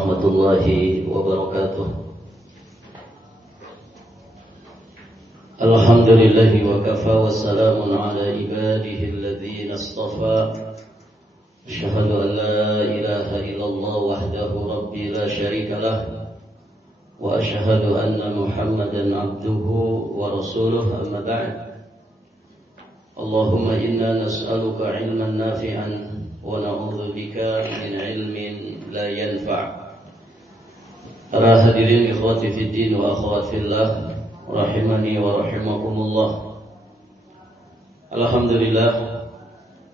warahmatullahi wabarakatuh. Alhamdulillahi wa kafa wa salamun ala ibadihi alladhina istafa. Asyhadu an la ilaha illallah wahdahu rabbi la syarika lah. Wa asyhadu anna Muhammadan abduhu wa rasuluh, amma ba'd. Allahumma inna nas'aluka ilman nafi'an wa na'udzu bika min ilmin la yanfa'. Para hadirin ikhwati fid din wa akhwat fillah, rahimani wa rahimakumullah. Alhamdulillah,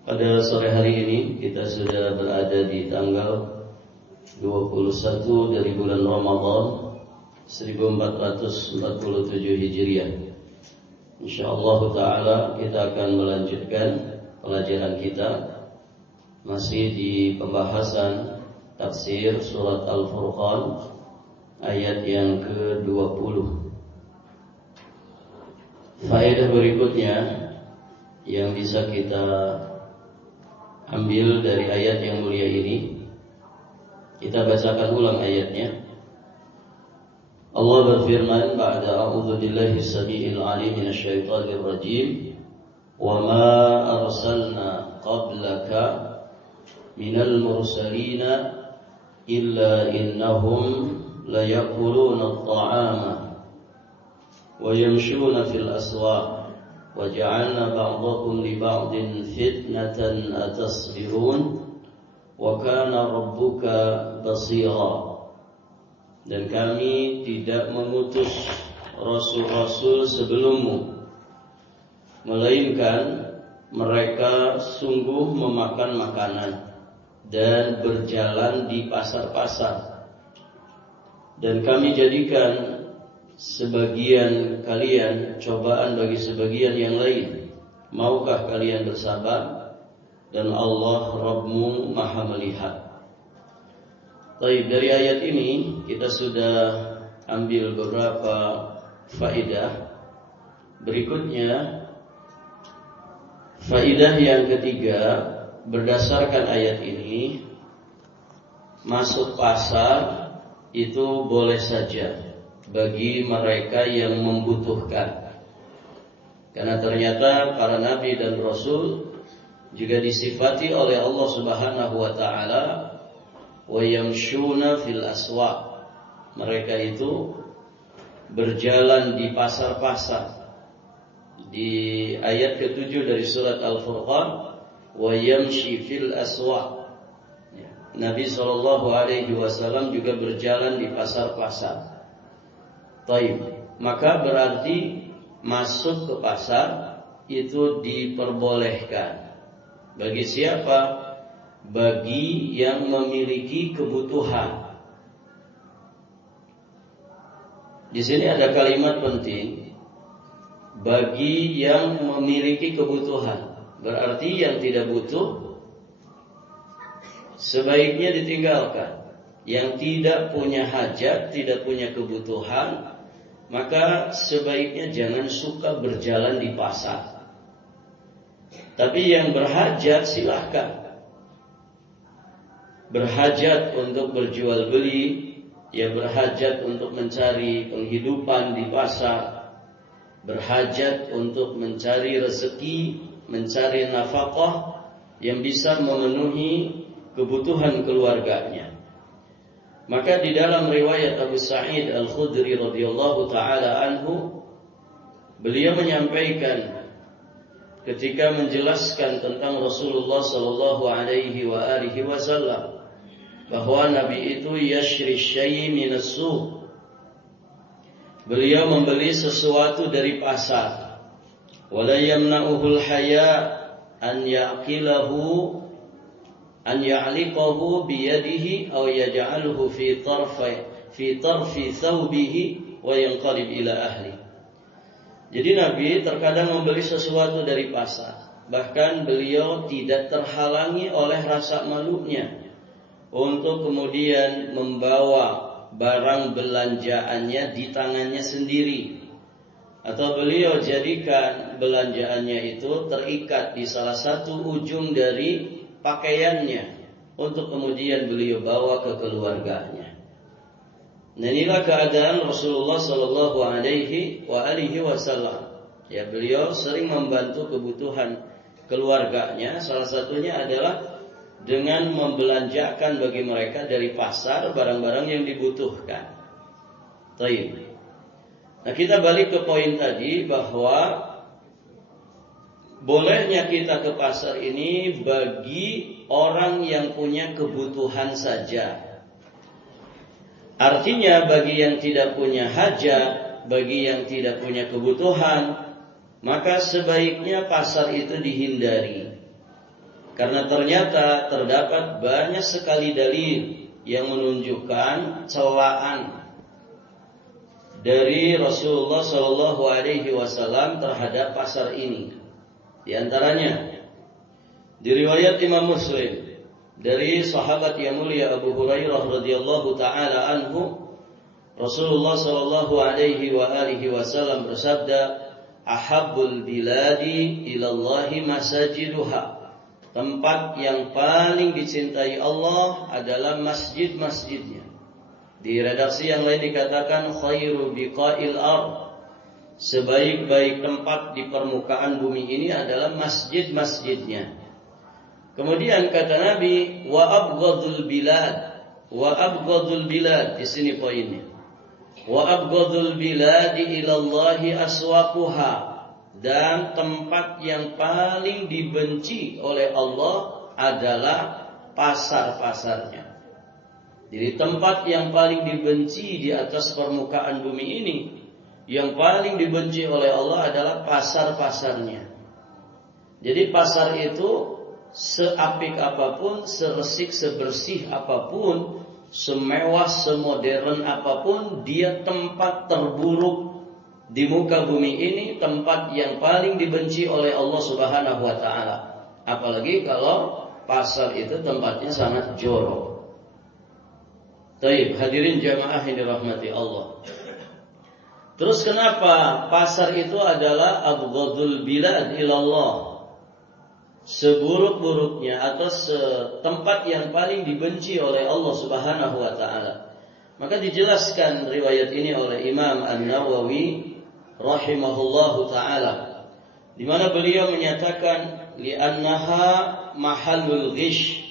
pada sore hari ini kita sudah berada di tanggal 21 dari bulan Ramadan 1447 Hijriah. Insyaallah ta'ala kita akan melanjutkan pelajaran kita masih di pembahasan tafsir surat Al-Furqan ayat yang ke-20. Faedah berikutnya yang bisa kita ambil dari ayat yang mulia ini, kita bacakan ulang ayatnya. Allah berfirman, ba'da a'udzu billahi as-sami'il 'alim minasy syaithanir rajim, wa ma arsalna qablaka minal mursalina illa innahum la yaquluna at-ta'ama wa yamshuna fil aswaq wa ja'alna ba'dakum li ba'din fitnatan atasbirun wa kana rabbuka basira. Dan kami tidak mengutus rasul-rasul sebelummu, melainkan mereka sungguh memakan makanan dan berjalan di pasar-pasar. Dan kami jadikan sebagian kalian cobaan bagi sebagian yang lain. Maukah kalian bersabar? Dan Allah Rabbmu maha melihat. Baik, dari ayat ini kita sudah ambil beberapa faedah. Berikutnya, faedah yang ketiga, berdasarkan ayat ini, masuk pasar itu boleh saja bagi mereka yang membutuhkan. Karena ternyata para nabi dan rasul juga disifati oleh Allah Subhanahu wa taala wa yamshuna fil aswaq. Mereka itu berjalan di pasar-pasar. Di ayat ke-7 dari surat Al-Furqan, wa yamshi fil aswaq. Nabi SAW juga berjalan di pasar-pasar. Taib. Maka berarti masuk ke pasar itu diperbolehkan. Bagi siapa? Bagi yang memiliki kebutuhan. Di sini ada kalimat penting. Bagi yang memiliki kebutuhan. Berarti yang tidak butuh sebaiknya ditinggalkan. Yang tidak punya hajat, tidak punya kebutuhan, maka sebaiknya jangan suka berjalan di pasar. Tapi yang berhajat silahkan. Berhajat untuk berjual beli, ya berhajat untuk mencari penghidupan di pasar, berhajat untuk mencari rezeki, mencari nafkah yang bisa memenuhi kebutuhan keluarganya. Maka di dalam riwayat Abu Sa'id Al-Khudri radhiyallahu taala anhu, beliau menyampaikan ketika menjelaskan tentang Rasulullah sallallahu alaihi wasallam bahwa Nabi itu yashri syai' minas suq. Beliau membeli sesuatu dari pasar. Wala yamna'uhul haya an yaqilahu an ya'liqahu biyadihi aw yaj'aluhu fi tarfi thawbihi wa yanqalib ila ahli. Jadi Nabi terkadang membeli sesuatu dari pasar. Bahkan beliau tidak terhalangi oleh rasa malunya untuk kemudian membawa barang belanjaannya di tangannya sendiri. Atau beliau jadikan belanjaannya itu terikat di salah satu ujung dari pakaiannya untuk kemudian beliau bawa ke keluarganya. Dan inilah keadaan Rasulullah Sallallahu Alaihi Wasallam. Ya, beliau sering membantu kebutuhan keluarganya. Salah satunya adalah dengan membelanjakan bagi mereka dari pasar barang-barang yang dibutuhkan. Taib. Nah, kita balik ke poin tadi bahwa bolehnya kita ke pasar ini bagi orang yang punya kebutuhan saja. Artinya bagi yang tidak punya hajat, bagi yang tidak punya kebutuhan, maka sebaiknya pasar itu dihindari. Karena ternyata terdapat banyak sekali dalil yang menunjukkan celaan dari Rasulullah Shallallahu Alaihi Wasallam terhadap pasar ini. Di antaranya di riwayat Imam Muslim dari sahabat yang mulia Abu Hurairah radhiyallahu taala anhu, Rasulullah sallallahu alaihi wasallam bersabda, "Ahabbul biladi ilallahi masajiduha." Tempat yang paling dicintai Allah adalah masjid-masjidnya. Di redaksi yang lain dikatakan khairu biqa'il ard. Sebaik-baik tempat di permukaan bumi ini adalah masjid-masjidnya. Kemudian kata Nabi, wa abghadul bilad, di sini poinnya. Wa abghadul biladi ilallahi aswaquha, dan tempat yang paling dibenci oleh Allah adalah pasar-pasarnya. Jadi tempat yang paling dibenci di atas permukaan bumi ini, yang paling dibenci oleh Allah adalah pasar-pasarnya. Jadi pasar itu seapik apapun, seresik, sebersih apapun, semewah, semodern apapun, dia tempat terburuk di muka bumi ini, tempat yang paling dibenci oleh Allah Subhanahu wa taala. Apalagi kalau pasar itu tempatnya sangat jorok. Taib, hadirin jamaah yang dirahmati Allah. Terus kenapa pasar itu adalah abghadul bilad ilallah? Seburuk-buruknya atau tempat yang paling dibenci oleh Allah Subhanahu wa taala. Maka dijelaskan riwayat ini oleh Imam An-Nawawi rahimahullahu taala, di mana beliau menyatakan li'annaha mahallul ghish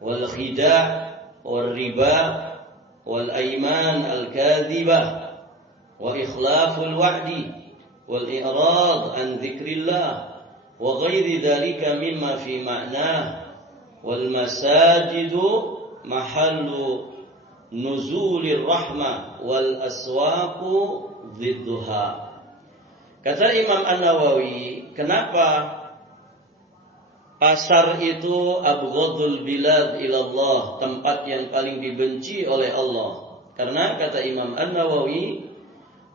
wal khida' wal riba wal aiman al-kadhibah wa ikhlaful wa'di wal i'rad an dzikrillah wa ghairi dzalika mimma fi ma'nah, wal masajidu mahallu nuzulir rahmah wal aswaqu dhidduha. Kata Imam An-Nawawi, kenapa pasar itu abghadul bilad ilallah, tempat yang paling dibenci oleh Allah? Karena kata Imam An-Nawawi,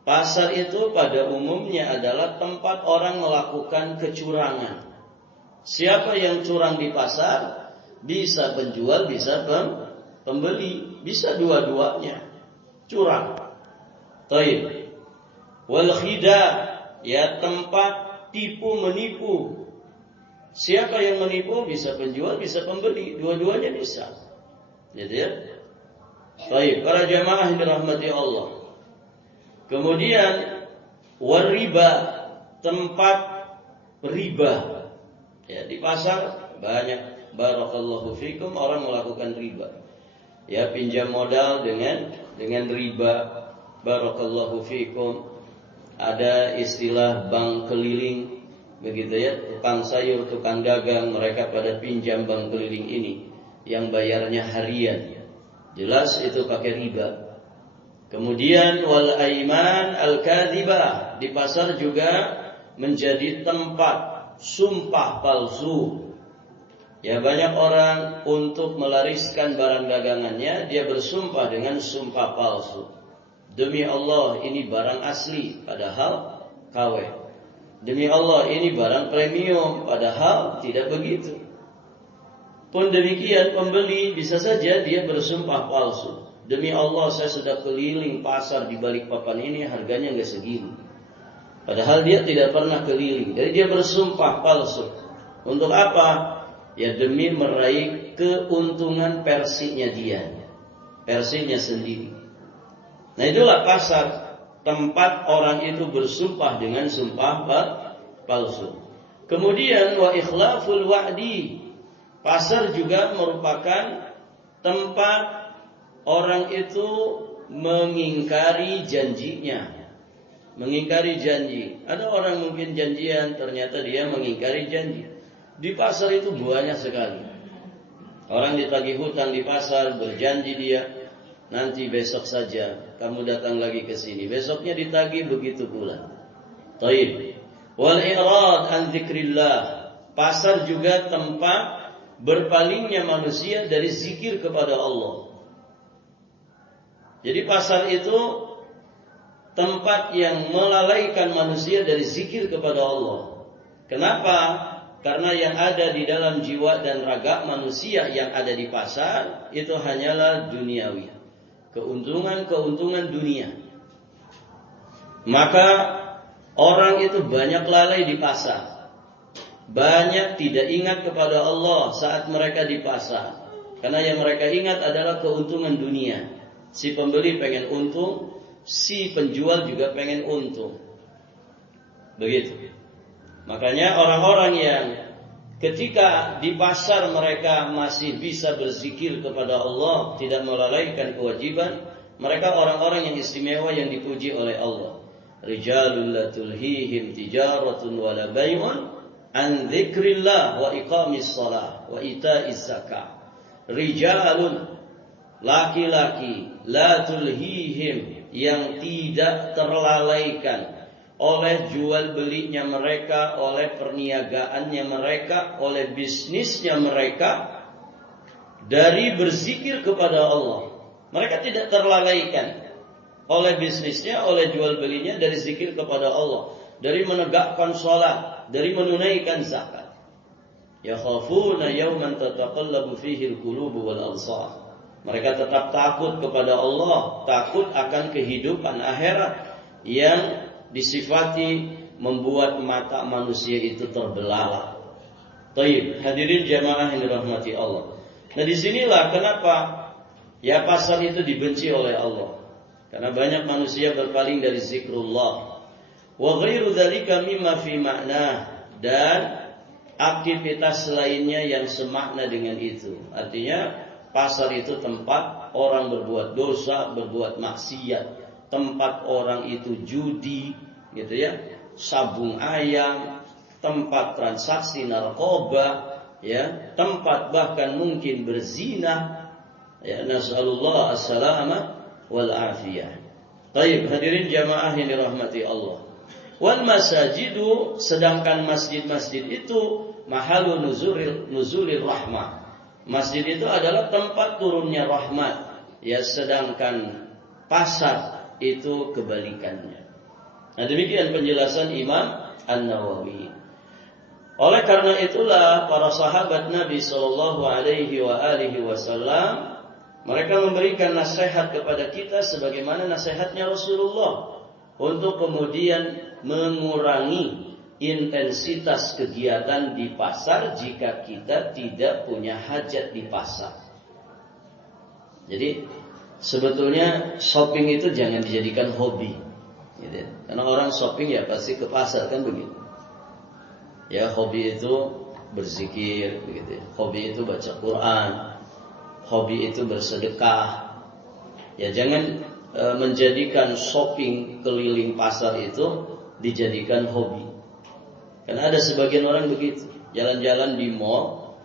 pasar itu pada umumnya adalah tempat orang melakukan kecurangan. Siapa yang curang di pasar, bisa penjual, bisa pembeli, bisa dua-duanya curang. Taib. Wal khida, ya tempat tipu menipu. Siapa yang menipu, bisa penjual, bisa pembeli, dua-duanya bisa. Gitu ya. Taib, para jamaah yang dirahmati Allah. Kemudian wariba, tempat riba. Ya, di pasar banyak barakallahu fikum orang melakukan riba. Ya, pinjam modal dengan riba. Barakallahu fikum. Ada istilah bank keliling, begitu ya, tukang sayur, tukang dagang, mereka pada pinjam bank keliling ini yang bayarnya harian. Jelas itu pakai riba. Kemudian wal aiman al-kadzibah, di pasar juga menjadi tempat sumpah palsu. Ya, banyak orang untuk melariskan barang dagangannya, dia bersumpah dengan sumpah palsu. Demi Allah ini barang asli, padahal KW. Demi Allah ini barang premium, padahal tidak begitu. Pun demikian pembeli bisa saja dia bersumpah palsu. Demi Allah saya sudah keliling pasar di Balikpapan ini, harganya enggak segini. Padahal dia tidak pernah keliling. Jadi dia bersumpah palsu. Untuk apa? Ya demi meraih keuntungan versinya dia. Versinya sendiri. Nah, itulah pasar, tempat orang itu bersumpah dengan sumpah palsu. Kemudian wa ikhlaful wa'di. Pasar juga merupakan tempat orang itu mengingkari janjinya. Mengingkari janji. Ada orang mungkin janjian, ternyata dia mengingkari janji. Di pasar itu banyak sekali. Orang ditagih hutang di pasar, berjanji dia, nanti besok saja kamu datang lagi ke sini. Besoknya ditagih, begitu pula. Taib. Wal i'rad an dzikrillah. Pasar juga tempat berpalingnya manusia dari zikir kepada Allah. Jadi pasar itu tempat yang melalaikan manusia dari zikir kepada Allah. Kenapa? Karena yang ada di dalam jiwa dan raga manusia yang ada di pasar itu hanyalah duniawi. Keuntungan dunia. Maka orang itu banyak lalai di pasar. Banyak tidak ingat kepada Allah saat mereka di pasar. Karena yang mereka ingat adalah keuntungan dunia. Si pembeli pengen untung, si penjual juga pengen untung. Begitu. Makanya orang-orang yang ketika di pasar mereka masih bisa berzikir kepada Allah, tidak melalaikan kewajiban, mereka orang-orang yang istimewa yang dipuji oleh Allah. Rijalul la tulhihim tijaratun wala bai'un an dzikrillah wa iqamis shalah wa ita'iz zakah. Rijalun, laki-laki, la tulhihim, yang tidak terlalaikan oleh jual belinya mereka, oleh perniagaannya mereka, oleh bisnisnya mereka dari berzikir kepada Allah. Mereka tidak terlalaikan oleh bisnisnya, oleh jual belinya dari zikir kepada Allah, dari menegakkan salat, dari menunaikan zakat. Yakhafuna yawman tataqallabu fihi al-qulubu wal absar. Mereka tetap takut kepada Allah, takut akan kehidupan akhirat yang disifati membuat mata manusia itu terbelalak. Taib, hadirin jamaah yang dirahmati Allah. Nah, disinilah kenapa ya pasar itu dibenci oleh Allah. Karena banyak manusia berpaling dari zikrullah. Wa ghairu dzalika mimma fi ma'nah, dan aktivitas lainnya yang semakna dengan itu. Artinya pasar itu tempat orang berbuat dosa, berbuat maksiat. Tempat orang itu judi, gitu ya, sabung ayam, tempat transaksi narkoba, ya, tempat bahkan mungkin berzina, ya, nasallallahu as-salamah wal afiyah. Baik, hadirin jamaah yang dirahmati Allah. Wal masajidu, sedangkan masjid-masjid itu mahalu nuzulir rahmah. Masjid itu adalah tempat turunnya rahmat, ya, sedangkan pasar itu kebalikannya. Nah, demikian penjelasan Imam An-Nawawi. Oleh karena itulah para sahabat Nabi sallallahu alaihi wasallam mereka memberikan nasihat kepada kita sebagaimana nasihatnya Rasulullah untuk kemudian mengurangi intensitas kegiatan di pasar jika kita tidak punya hajat di pasar. Jadi sebetulnya shopping itu jangan dijadikan hobi, gitu. Karena orang shopping ya pasti ke pasar, kan begitu. Ya, hobi itu berzikir, begitu. Hobi itu baca Quran, hobi itu bersedekah. Ya, jangan menjadikan shopping keliling pasar itu dijadikan hobi. Karena ada sebagian orang begitu, jalan-jalan di mall,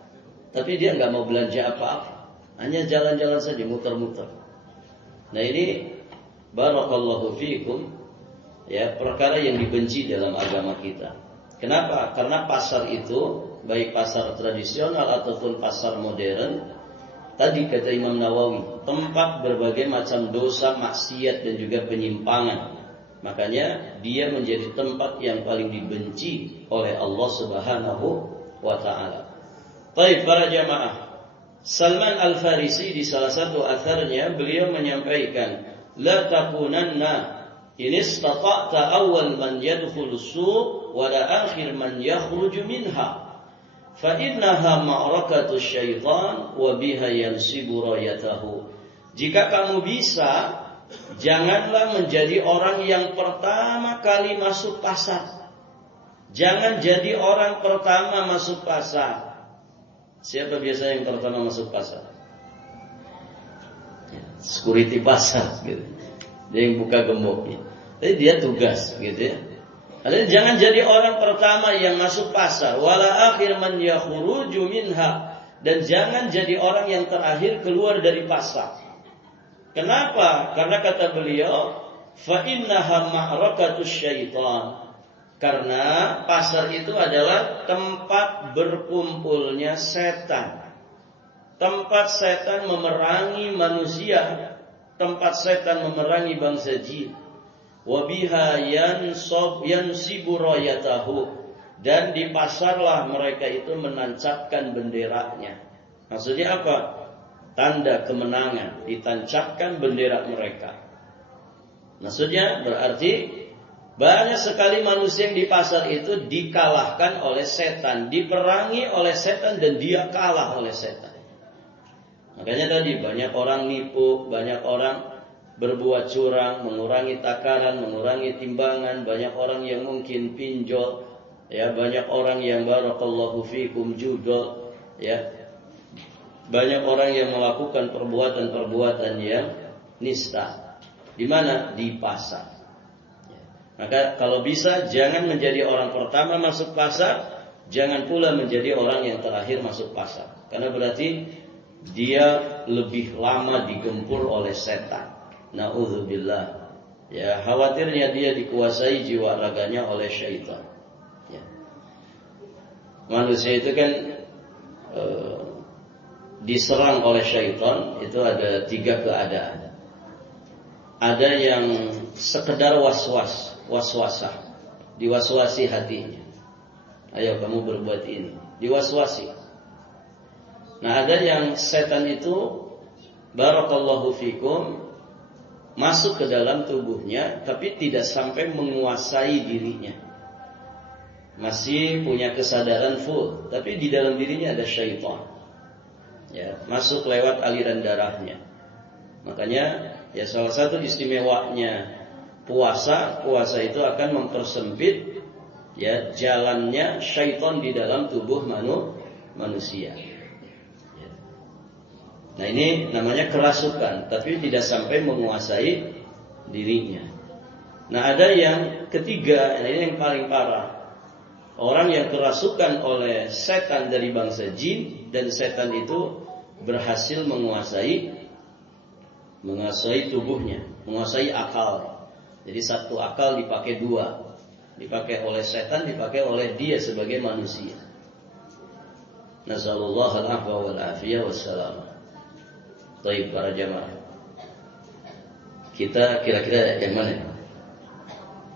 tapi dia nggak mau belanja apa-apa, hanya jalan-jalan saja, muter-muter. Nah, ini barakallahu fiikum, ya, perkara yang dibenci dalam agama kita. Kenapa? Karena pasar itu, baik pasar tradisional ataupun pasar modern, tadi kata Imam Nawawi, tempat berbagai macam dosa, maksiat dan juga penyimpangan. Makanya dia menjadi tempat yang paling dibenci oleh Allah Subhanahu wa taala. Baik para jamaah, Salman Al-Farisi di salah satu atharnya beliau menyampaikan, la takunanna in istata'ta awal man yadkhulu as-suq wa la akhir man yakhruju minha fa innaha ma'rakatu syaitan wa biha yansibu rayatahu. Jika kamu bisa janganlah menjadi orang yang pertama kali masuk pasar. Jangan jadi orang pertama masuk pasar. Siapa biasa yang pertama masuk pasar? Security pasar gitu. Dia yang buka gemboknya. Jadi dia tugas gitu ya. Jadi jangan jadi orang pertama yang masuk pasar, wala akhir man yakhruju minha, dan jangan jadi orang yang terakhir keluar dari pasar. Kenapa? Karena kata beliau, fa innaha ma'rakatus syaitan. Karena pasar itu adalah tempat berkumpulnya setan. Tempat setan memerangi manusia, tempat setan memerangi bangsa jin. Wa biha yansibu rayatahu, dan di pasarlah mereka itu menancapkan benderanya. Maksudnya apa? Tanda kemenangan, ditancapkan bendera mereka. Maksudnya berarti banyak sekali manusia yang di pasar itu dikalahkan oleh setan, diperangi oleh setan, dan dia kalah oleh setan. Makanya tadi banyak orang nipu, banyak orang berbuat curang, mengurangi takaran, mengurangi timbangan, banyak orang yang mungkin pinjol, ya, banyak orang yang barakallahu fikum judol, ya. Banyak orang yang melakukan perbuatan-perbuatan yang nista. Di mana? Di pasar. Maka kalau bisa jangan menjadi orang pertama masuk pasar, jangan pula menjadi orang yang terakhir masuk pasar. Karena berarti dia lebih lama digempur oleh setan. Na'udzubillah. Ya, khawatirnya dia dikuasai jiwa raganya oleh syaitan. Ya. Manusia itu kan diserang oleh syaitan itu ada 3 keadaan. Ada yang sekedar waswasah, diwaswasi hatinya. Ayo kamu berbuat ini, diwaswasi. Nah, ada yang setan itu barakallahu fikum masuk ke dalam tubuhnya, tapi tidak sampai menguasai dirinya. Masih punya kesadaran full, tapi di dalam dirinya ada syaitan. Ya, masuk lewat aliran darahnya. Makanya ya salah satu istimewanya puasa itu akan mempersempit ya jalannya syaitan di dalam tubuh manusia. Nah, ini namanya kerasukan, tapi tidak sampai menguasai dirinya. Nah, ada yang ketiga, ini yang paling parah. Orang yang kerasukan oleh setan dari bangsa jin, dan setan itu berhasil menguasai tubuhnya, menguasai akal. Jadi satu akal dipakai 2. Dipakai oleh setan, dipakai oleh dia sebagai manusia. Nasallallahu al-afwa wal afiyah wassalam. Baik para jamaah, kita kira-kira yang mana?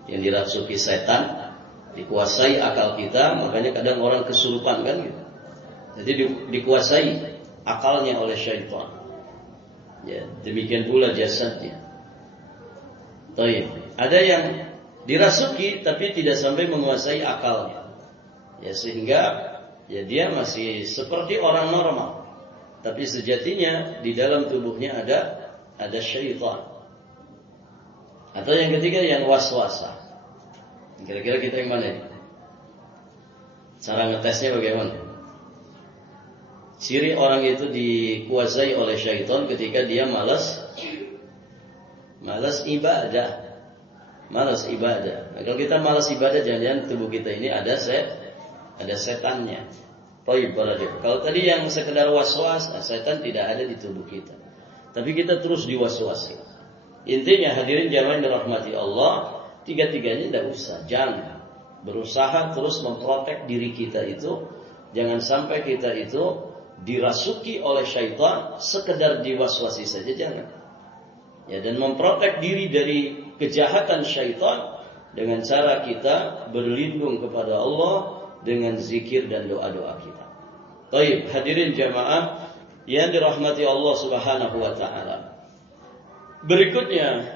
Yang dirasuki setan, dikuasai akal kita, makanya kadang orang kesurupan kan gitu. Jadi dikuasai akalnya oleh syaitan. Ya, demikian pula jasadnya. Baik, ada yang dirasuki tapi tidak sampai menguasai akalnya. Ya, sehingga ya dia masih seperti orang normal. Tapi sejatinya di dalam tubuhnya ada syaitan. Atau yang ketiga yang waswasah. Kira-kira kita yang mana? Cara ngetesnya bagaimana? Ciri orang itu dikuasai oleh syaitan ketika dia malas ibadah. Malas ibadah. Nah, kalau kita malas ibadah, jangan-jangan tubuh kita ini ada setannya. Kalau tadi yang sekedar waswas, setan tidak ada di tubuh kita. Tapi kita terus diwaswasi. Intinya hadirin jamaah yang dirahmati Allah, 3-tiganya tidak usah. Jangan berusaha terus memprotek diri kita itu. Jangan sampai kita itu dirasuki oleh syaitan, sekedar diwaswasi saja jangan. Ya, dan memprotek diri dari kejahatan syaitan dengan cara kita berlindung kepada Allah dengan zikir dan doa-doa kita. Baik, hadirin jamaah yang dirahmati Allah Subhanahu wa taala. Berikutnya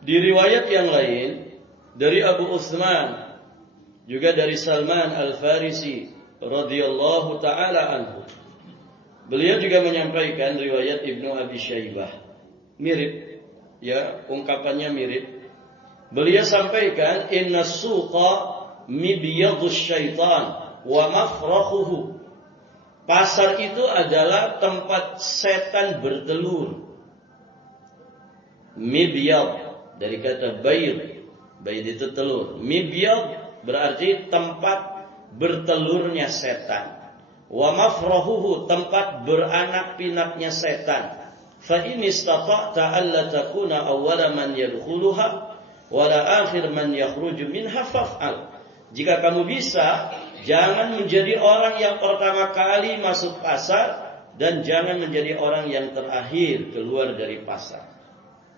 di riwayat yang lain dari Abu Utsman juga dari Salman Al-Farisi radhiyallahu taala anhu. Beliau juga menyampaikan riwayat Ibnu Abi Syaibah mirip ya ungkapannya mirip. Beliau sampaikan inna suqa mibyadus syaitan wa mafrahuhu. Pasar itu adalah tempat setan bertelur. Mibyad dari kata bayd. Bayd itu telur. Mibyad berarti tempat bertelurnya setan. Wa mafrahuhu tempat beranak pinaknya setan. Fa in istata'ta alla takuna awwala man yadkhuluha wa la akhir man yakhruju minha faf'al. Jika kamu bisa, jangan menjadi orang yang pertama kali masuk pasar dan jangan menjadi orang yang terakhir keluar dari pasar.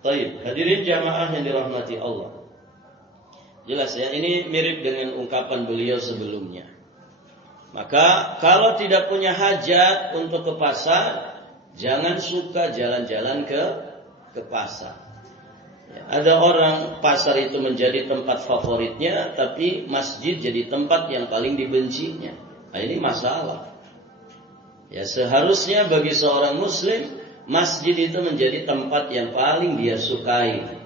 Baik, hadirin jamaah yang dirahmati Allah. Jelas ya, ini mirip dengan ungkapan beliau sebelumnya. Maka kalau tidak punya hajat untuk ke pasar, jangan suka jalan-jalan ke pasar. Ya, ada orang pasar itu menjadi tempat favoritnya, tapi masjid jadi tempat yang paling dibencinya. Nah, ini masalah. Ya, seharusnya bagi seorang muslim, masjid itu menjadi tempat yang paling dia sukai.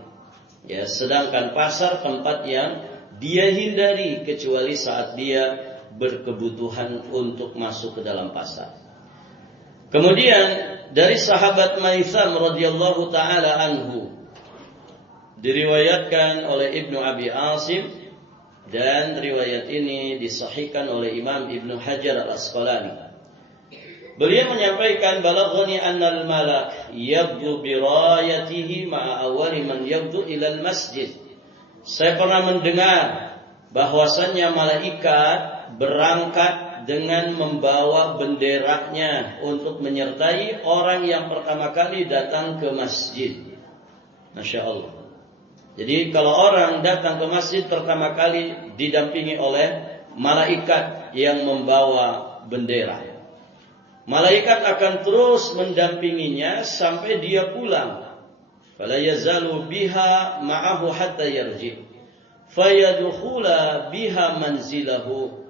Ya, sedangkan pasar tempat yang dia hindari kecuali saat dia berkebutuhan untuk masuk ke dalam pasar. Kemudian dari sahabat Maitham radhiyallahu taala anhu diriwayatkan oleh Ibnu Abi Asim dan riwayat ini disahihkan oleh Imam Ibnu Hajar Al-Asqalani. Beliau menyampaikan balaghani annal malak yabdu bi rayatihi ma'a awwali man yabdu ila al-masjid. Saya pernah mendengar bahwasannya malaikat berangkat dengan membawa benderanya untuk menyertai orang yang pertama kali datang ke masjid. Masya Allah. Jadi kalau orang datang ke masjid pertama kali didampingi oleh malaikat yang membawa bendera. Malaikat akan terus mendampinginya sampai dia pulang. Fala yazalu biha ma'ahu hatta yarji. Fayadkhula biha manzilahu.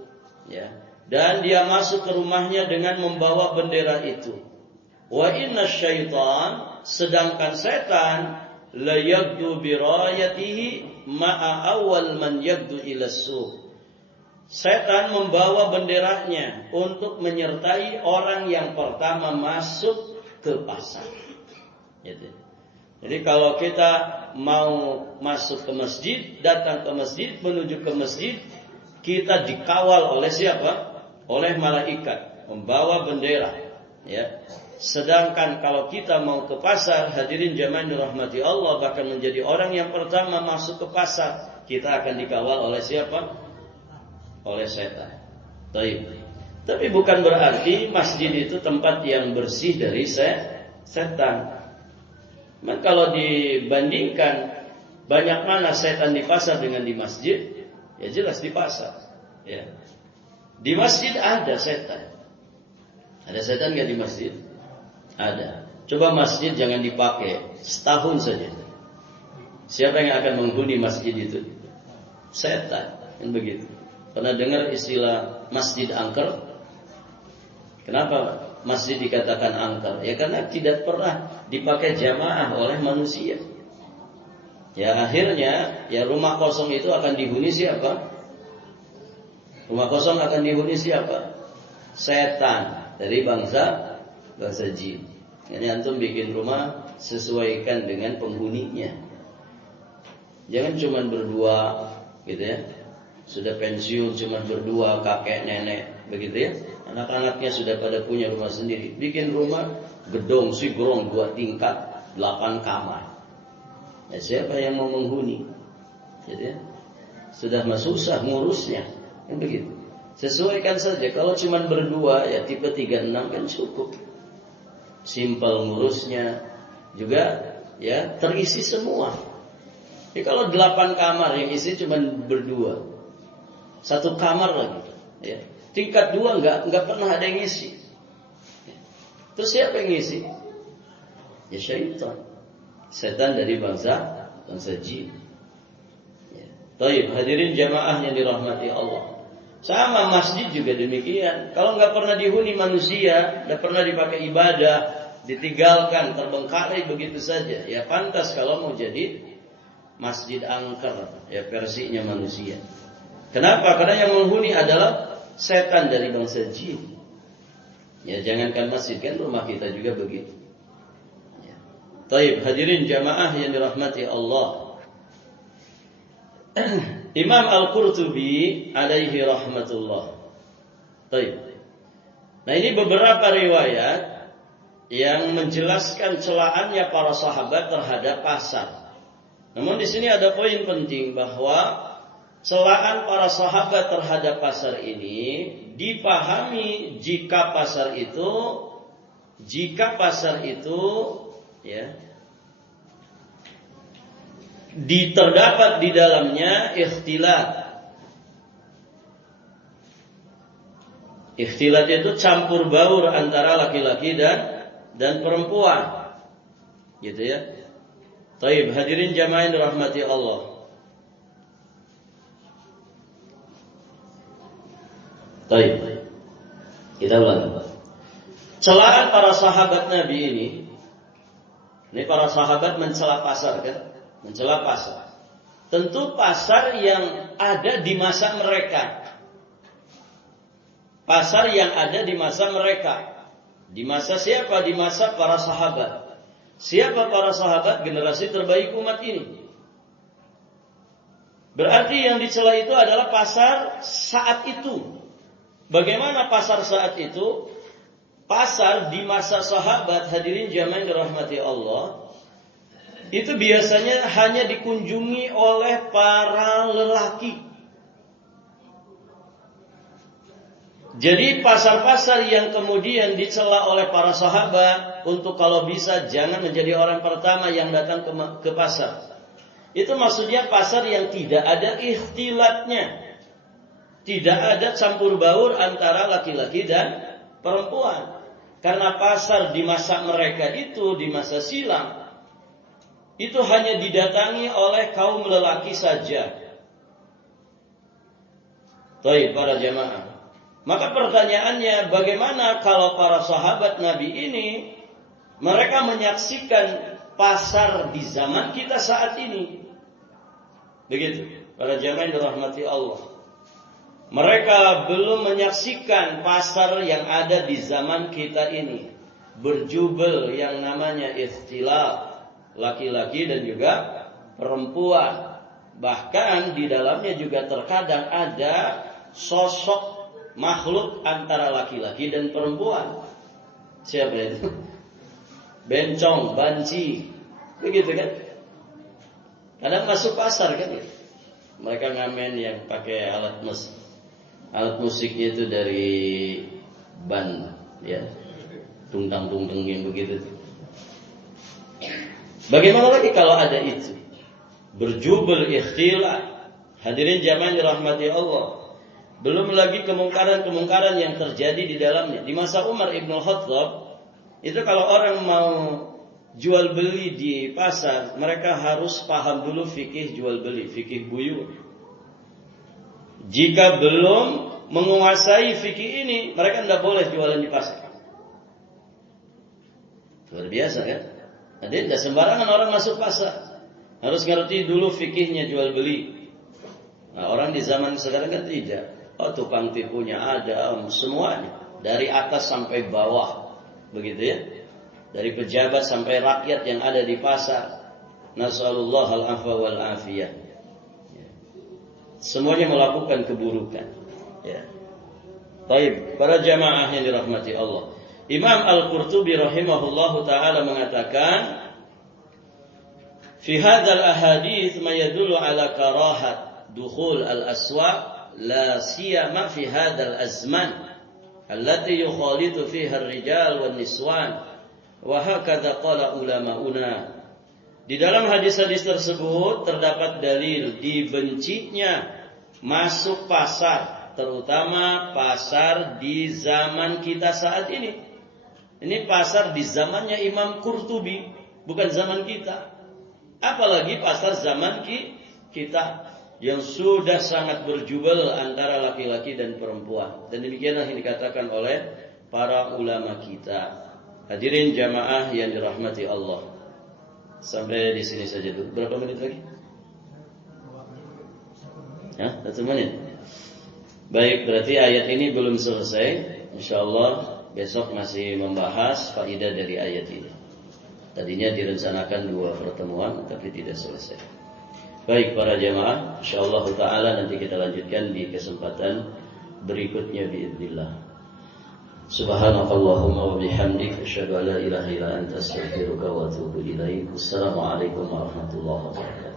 Ya. Dan dia masuk ke rumahnya dengan membawa bendera itu. Wa inna syaitan, sedangkan setan la yabdu bi rayatihi ma'a awwal man yabdu ila suq. Setan membawa benderanya untuk menyertai orang yang pertama masuk ke pasar. Jadi kalau kita mau masuk ke masjid, datang ke masjid, menuju ke masjid, kita dikawal oleh siapa? Oleh malaikat membawa bendera. Ya. Sedangkan kalau kita mau ke pasar, hadirin jamaah dirahmati Allah, bahkan menjadi orang yang pertama masuk ke pasar, kita akan dikawal oleh siapa? Oleh setan. Tapi bukan berarti masjid itu tempat yang bersih dari setan. Maka kalau dibandingkan banyak mana setan di pasar dengan di masjid, ya jelas di pasar. Ya. Di masjid ada setan. Ada setan nggak di masjid? Ada. Coba masjid jangan dipakai setahun saja. Siapa yang akan menghuni masjid itu? Setan. Kan begitu. Pernah dengar istilah masjid angker? Kenapa masjid dikatakan angker? Ya karena tidak pernah dipakai jamaah oleh manusia. Ya akhirnya ya rumah kosong itu akan dihuni siapa? Rumah kosong akan dihuni siapa? Setan dari bangsa jin. Ini antum bikin rumah sesuaikan dengan penghuninya. Jangan cuma berdua gitu ya. Sudah pensiun cuma berdua kakek nenek begitu ya. Anak-anaknya sudah pada punya rumah sendiri. Bikin rumah gedung sigrong 2 tingkat 8 kamar. Ya, siapa yang mau menghuni? Gitu ya. Sudah susah ngurusnya. Kan begitu. Sesuaikan saja. Kalau cuma berdua ya tipe 36 kan cukup. Simpel ngurusnya juga ya terisi semua. Jadi kalau 8 kamar yang isi cuma berdua. 1 kamar lagi ya. Tingkat 2 enggak pernah ada yang isi. Terus siapa yang ngisi? Ya syaitan. Setan dari bangsa jin. Ya. Baik, hadirin jamaah yang dirahmati Allah. Sama masjid juga demikian. Kalau enggak pernah dihuni manusia, enggak pernah dipakai ibadah, ditinggalkan, terbengkalai begitu saja. Ya pantas kalau mau jadi masjid angker, ya versinya manusia. Kenapa? Karena yang menghuni adalah setan dari bangsa jin. Ya jangankan masjid, kan rumah kita juga begitu. Ya. Taib, hadirin jamaah yang dirahmati Allah. Imam Al-Qurtubi alaihi rahmatullah. Taib. Nah ini beberapa riwayat yang menjelaskan celaannya para sahabat terhadap pasar. Namun di sini ada poin penting bahwa celaan para sahabat terhadap pasar ini dipahami jika pasar itu ya terdapat di dalamnya ikhtilat. Ikhtilat itu campur baur antara laki-laki dan perempuan. Gitu ya. Taib, hadirin jamaah yang dirahmati Allah. Taib. Kita ulang. Celaan para sahabat Nabi ini para sahabat mencela pasar kan? Mencela pasar. Tentu pasar yang ada di masa mereka. Pasar yang ada di masa mereka. Di masa siapa? Di masa para sahabat. Siapa para sahabat? Generasi terbaik umat ini. Berarti yang dicela itu adalah pasar saat itu. Bagaimana pasar saat itu? Pasar di masa sahabat, hadirin jamaah yang dirahmati Allah, itu biasanya hanya dikunjungi oleh para lelaki. Jadi pasar-pasar yang kemudian dicela oleh para sahabat untuk kalau bisa jangan menjadi orang pertama yang datang ke pasar. Itu maksudnya pasar yang tidak ada ikhtilatnya. Tidak ada campur baur antara laki-laki dan perempuan. Karena pasar di masa mereka itu, di masa silam, itu hanya didatangi oleh kaum lelaki saja. Baik para jamaah. Maka pertanyaannya, bagaimana kalau para sahabat Nabi ini mereka menyaksikan pasar di zaman kita saat ini? Begitu, para jamaah yang dirahmati Allah. Mereka belum menyaksikan pasar yang ada di zaman kita ini, berjubel yang namanya ikhtilaf. Laki-laki dan juga perempuan. Bahkan di dalamnya juga terkadang ada sosok makhluk antara laki-laki dan perempuan. Siapa itu? Bencong, banci. Begitu kan? Kadang masuk pasar kan ya? Mereka ngamen yang pakai alat musiknya itu dari ban ya. Tungtang-tungtang yang begitu. Bagaimana lagi kalau ada itu? Berjubel ikhtilat. Hadirin jamaah dirahmati Allah. Belum lagi kemungkaran-kemungkaran yang terjadi di dalamnya. Di masa Umar Ibn Khattab, itu kalau orang mau jual beli di pasar, mereka harus paham dulu fikih jual beli, fikih buyur. Jika belum menguasai fikih ini, mereka tidak boleh jualan di pasar. Luar biasa kan? Jadi tidak sembarangan orang masuk pasar. Harus ngerti dulu fikihnya jual beli. Nah, orang di zaman sekarang kan tidak. Oh, tukang tipunya ada, semuanya. Dari atas sampai bawah. Begitu ya. Dari pejabat sampai rakyat yang ada di pasar. Nasallallahu al-afwa wal afiyah. Semuanya melakukan keburukan. Ya. Baik, para jamaah yang dirahmati Allah. Imam Al-Qurtubi rahimahullahu ta'ala mengatakan, fi hadzal ahadits ma yadullu ala karahat dukhul al-aswaq la siyama fi hadzal azman allati yukhalitu fiha ar-rijal wan niswan wa hakadha qala ulama'una. Di dalam hadis-hadis tersebut terdapat dalil dibencinya masuk pasar, terutama pasar di zaman kita saat ini. Ini pasar di zamannya Imam Qurtubi, bukan zaman kita. Apalagi pasar zaman kita yang sudah sangat berjubel antara laki-laki dan perempuan. Dan demikianlah yang dikatakan oleh para ulama kita. Hadirin jamaah yang dirahmati Allah. Sampai di sini saja dulu. Berapa menit lagi? Hah? 1 menit. Baik, berarti ayat ini belum selesai. Insyaallah besok masih membahas faidah dari ayat ini. Tadinya direncanakan 2 pertemuan tapi tidak selesai. Baik para jamaah, insyaallah taala nanti kita lanjutkan di kesempatan berikutnya biidznillah. Subhanakallahumma wa bihamdika asyhadu an la ilaha illa anta astaghfiruka wa atubu ilaik. Wassalamualaikum warahmatullahi wabarakatuh.